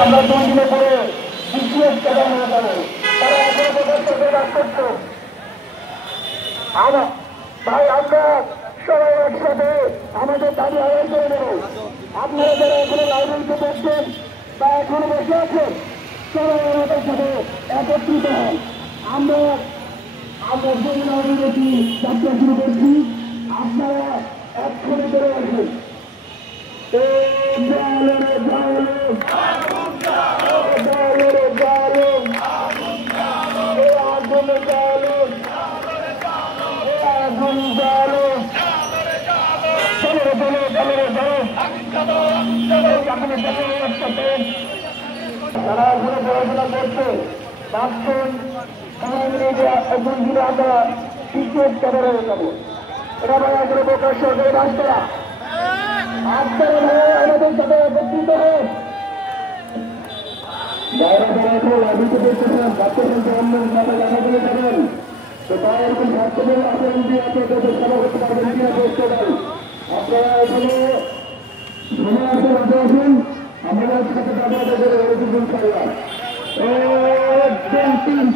আমরা 2 দিনে পরে বিশেষ কেদার হয়ে যাবো। তারা এখনো প্রকাশ কাজ করছে। ভাই আমরা সবাই একসাথে আমাদের দাবি আদায় করে দেবো। আপনারা যারা এখনো লাইব্রেরিতে বসছেন বা এখনো বসে আছেন, সবাই আমাদের সাথে একত্রিত হন। আমরা লাইব্রেরি যাত্রা শুরু করছি। আপনারা এক্ষুনি করে আসবেন। তারা এখনো পড়াশোনা করছে, ভাবছেন একজন দিনে আমরা বিশেষ কেদার হয়ে যাবো। এটা ভাই এখনো প্রকাশ সরকারের রাস্তারা আপনারা ভাই আমাদের সাথে একত্রিত হন। যারা যারা এখন লাভিতে দেখতেছেন ছাত্র সংখ্যা অন্য মাথা জানা বলে যাবেন, তো তারা এরকম ছাত্রদের আচরণ দিয়ে আপনাদের সেবা করতে পারবেন কিনা চেষ্টা করেন। আপনারা এখানে সময় আসেন, আপনি আসুন, আমাদের সাথে দাদা করে এরকম করলাম। একদম 3